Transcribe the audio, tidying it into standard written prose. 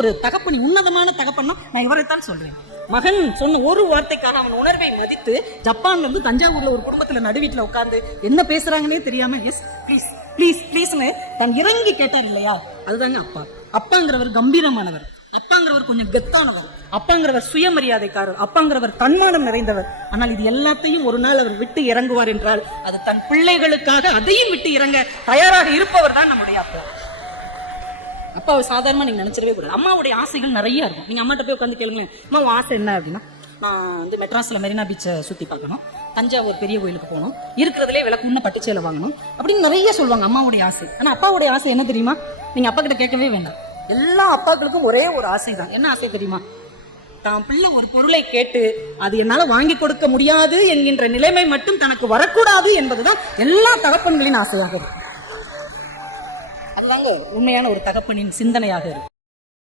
ஒரு தகப்பன், உன்னதமான தகப்பன்னா நான் இவரைத்தான் சொல்றேன். மகன் சொன்ன ஒரு வார்த்தைக்காக அவன் உணர்வை மதித்து ஜப்பான்ல இருந்து தஞ்சாவூர்ல ஒரு குடும்பத்துல நடுவீட்டுல உட்கார்ந்து என்ன பேசுறாங்கன்னே தெரியாம எஸ் ப்ளீஸ் ப்ளீஸ் ப்ளீஸ்னு தன் இறங்கி கேட்டார் இல்லையா, அதுதாங்க அப்பா. அப்பாங்கிறவர் கம்பீரமானவர், அப்பாங்கிறவர் கொஞ்சம் கெத்தானவர், அப்பாங்கிறவர் சுயமரியாதைக்காரர், அப்பாங்கிறவர் தன்மானம் நிறைந்தவர். ஆனால் இது எல்லாத்தையும் ஒரு நாள் அவர் விட்டு இறங்குவார் என்றால் அது தன் பிள்ளைகளுக்காக அதையும் விட்டு இறங்க தயாராக இருப்பவர் தான் நம்முடைய அப்பா. அப்பாவை சாதாரணமா நீங்க நினைச்சிடவே கூடாது. அம்மாவுடைய ஆசைகள் நிறைய இருக்கும். நீங்க அம்மாட்ட போய் உட்காந்து கேளுங்க, அம்மா உன் ஆசை என்ன அப்படின்னா, நான் வந்து மெட்ராஸ்ல மெரினா பீச்சை சுத்தி பார்க்கணும், தஞ்சாவூர் பெரிய கோயிலுக்கு போகணும், இருக்கிறதுலே விளக்குன்னு பட்டுச்சேலை வாங்கணும் அப்படின்னு நிறைய சொல்லுவாங்க அம்மாவுடைய ஆசை. ஆனா அப்பாவுடைய ஆசை என்ன தெரியுமா? நீங்க அப்பா கிட்ட கேட்கவே வேண்டாம். எல்லா அப்பாக்களுக்கும் ஒரே ஒரு ஆசை தான். என்ன ஆசை தெரியுமா? தான் பிள்ளை ஒரு பொருளை கேட்டு அது என்னால வாங்கி கொடுக்க முடியாது என்கின்ற நிலைமை மட்டும் தனக்கு வரக்கூடாது என்பதுதான் எல்லா தகப்பன்களின் ஆசையாக இருக்கும். அதுதாங்க உண்மையான ஒரு தகப்பனின் சிந்தனையாக இருக்கும்.